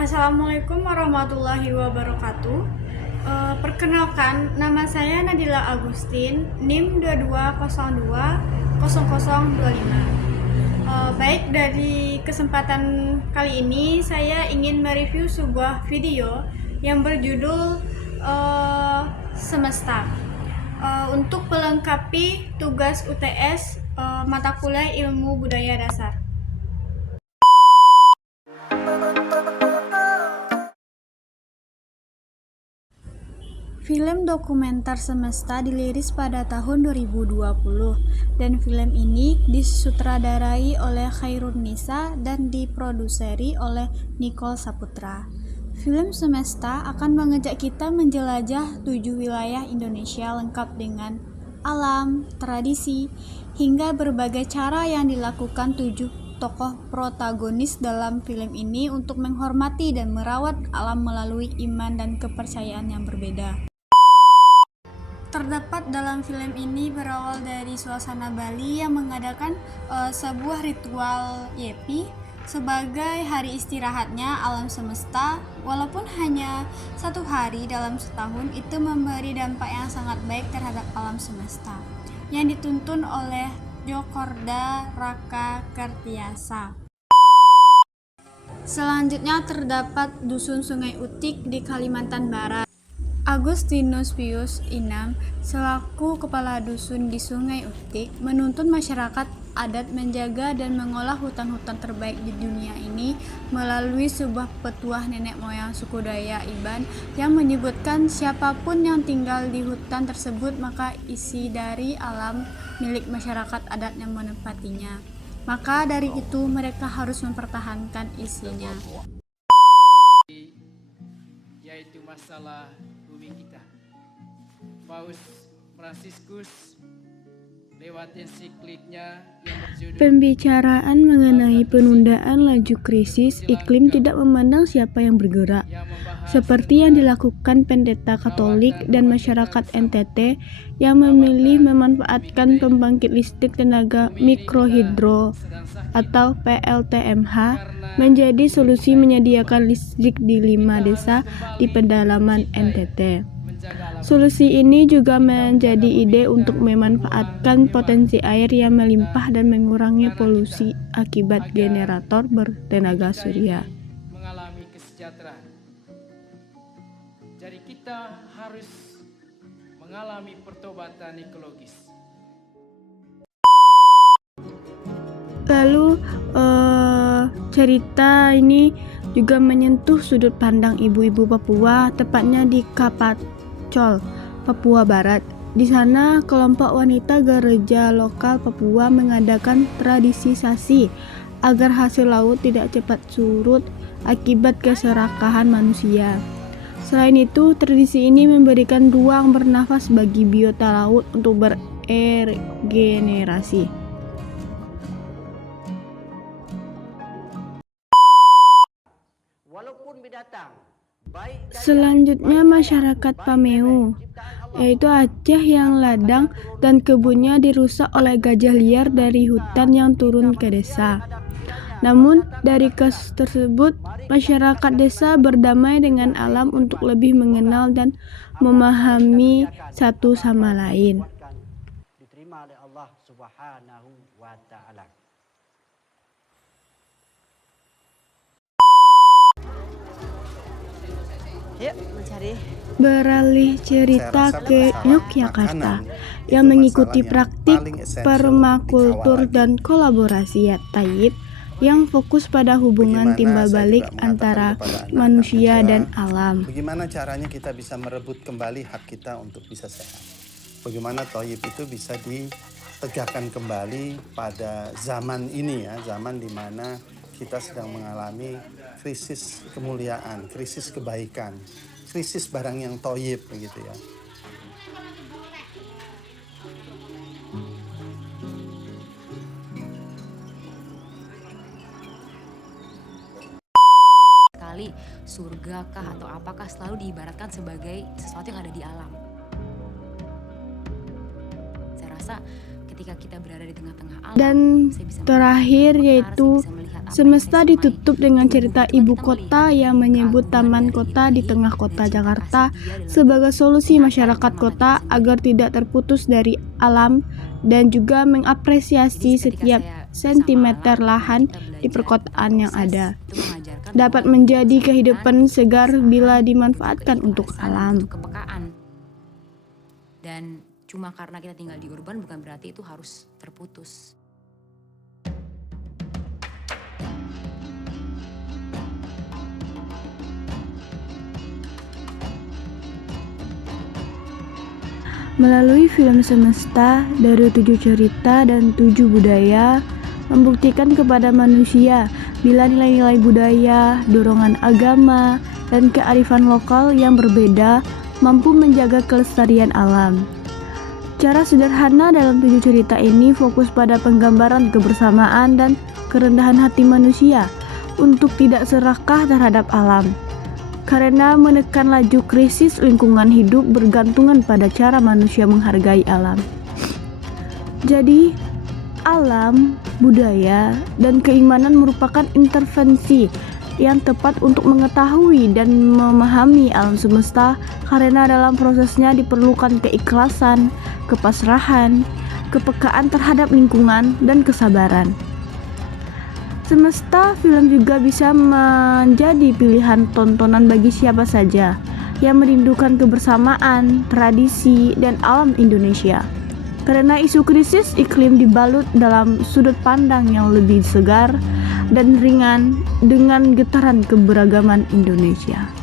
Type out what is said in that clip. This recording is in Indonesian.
Assalamualaikum warahmatullahi wabarakatuh. Perkenalkan, nama saya Nadila Agustin, NIM 22020025. Baik, dari kesempatan kali ini saya ingin mereview sebuah video yang berjudul Semesta. Untuk melengkapi tugas UTS mata kuliah Ilmu Budaya Dasar. Film dokumenter Semesta dirilis pada tahun 2020 dan film ini disutradarai oleh Khairun-Nisa dan diproduseri oleh Nicole Saputra. Film Semesta akan mengajak kita menjelajah 7 wilayah Indonesia lengkap dengan alam, tradisi, hingga berbagai cara yang dilakukan 7 tokoh protagonis dalam film ini untuk menghormati dan merawat alam melalui iman dan kepercayaan yang berbeda. Terdapat dalam film ini berawal dari suasana Bali yang mengadakan sebuah ritual Yepi sebagai hari istirahatnya alam semesta. Walaupun hanya 1 hari dalam setahun, itu memberi dampak yang sangat baik terhadap alam semesta yang dituntun oleh Djokorda Raka Kertiasa. Selanjutnya terdapat Dusun Sungai Utik di Kalimantan Barat. Agustinus Pius Inam selaku kepala dusun di Sungai Utik menuntun masyarakat adat menjaga dan mengolah hutan-hutan terbaik di dunia ini melalui sebuah petuah nenek moyang suku Dayak Iban yang menyebutkan siapapun yang tinggal di hutan tersebut maka isi dari alam milik masyarakat adat yang menempatinya. Maka dari itu mereka harus mempertahankan isinya. Yaitu masalah bumi kita. Paus Fransiskus lewat ensikliknya yang berjudul Pembicaraan mengenai penundaan laju krisis iklim tidak memandang siapa yang bergerak, seperti yang dilakukan pendeta Katolik dan masyarakat NTT yang memilih memanfaatkan pembangkit listrik tenaga mikrohidro atau PLTMH menjadi solusi menyediakan listrik di 5 desa di pedalaman NTT. Solusi ini juga menjadi ide untuk memanfaatkan potensi air yang melimpah dan mengurangi polusi akibat generator bertenaga surya. mengalami kesejahteraan. Jadi kita harus mengalami pertobatan ekologis. Lalu cerita ini juga menyentuh sudut pandang ibu-ibu Papua, tepatnya di Kapacol, Papua Barat. Di sana, kelompok wanita gereja lokal Papua mengadakan tradisi sasi agar hasil laut tidak cepat surut akibat keserakahan manusia. Selain itu, tradisi ini memberikan ruang bernafas bagi biota laut untuk beregenerasi. Selanjutnya masyarakat Pameo, yaitu Aceh yang ladang dan kebunnya dirusak oleh gajah liar dari hutan yang turun ke desa. Namun dari kasus tersebut, masyarakat desa berdamai dengan alam untuk lebih mengenal dan memahami satu sama lain. Diterima oleh Allah Subhanahu wa taala. Yuk mencari. Beralih cerita ke Yogyakarta yang mengikuti praktik permakultur dan kolaborasi Taib yang fokus pada hubungan timbal balik antara manusia dan alam. Bagaimana caranya kita bisa merebut kembali hak kita untuk bisa sehat? Bagaimana Thayyib itu bisa ditegakkan kembali pada zaman ini ya, zaman di mana kita sedang mengalami krisis kemuliaan, krisis kebaikan, krisis barang yang Thayyib begitu ya. Kali surga kah atau apakah selalu diibaratkan sebagai sesuatu yang ada di alam. Saya rasa ketika kita berada di tengah-tengah alam, Dan saya bisa terakhir melihat yaitu saya bisa melihat apa yang semesta saya sukai. ditutup dengan cerita Kebutuhan ibu kita kota melihat yang menyebut keagungan taman dari kota di ilahi tengah dan kota cinta Jakarta kasih dia dalam sebagai solusi menyatakan masyarakat semangat kota kita sendiri. agar tidak terputus dari alam dan juga mengapresiasi Jadi ketika setiap saya bersama sentimeter alam, lahan kita di belajar perkotaan tentang yang proses, ada. itu mengajarkan Dapat bahwa menjadi kesabaran, kehidupan butuh segar kebersamaan, bila butuh dimanfaatkan untuk keikhlasan, alam. butuh kepekaan. Dan cuma karena kita tinggal di urban bukan berarti itu harus terputus. Melalui film Semesta dari 7 cerita dan 7 budaya membuktikan kepada manusia bila nilai-nilai budaya, dorongan agama, dan kearifan lokal yang berbeda mampu menjaga kelestarian alam. Cara sederhana dalam 7 cerita ini fokus pada penggambaran kebersamaan dan kerendahan hati manusia untuk tidak serakah terhadap alam. Karena menekan laju krisis lingkungan hidup bergantungan pada cara manusia menghargai alam. Jadi, alam, budaya, dan keimanan merupakan intervensi yang tepat untuk mengetahui dan memahami alam semesta karena dalam prosesnya diperlukan keikhlasan, kepasrahan, kepekaan terhadap lingkungan, dan kesabaran. Semesta film juga bisa menjadi pilihan tontonan bagi siapa saja yang merindukan kebersamaan, tradisi, dan alam Indonesia. Karena isu krisis iklim dibalut dalam sudut pandang yang lebih segar dan ringan dengan getaran keberagaman Indonesia.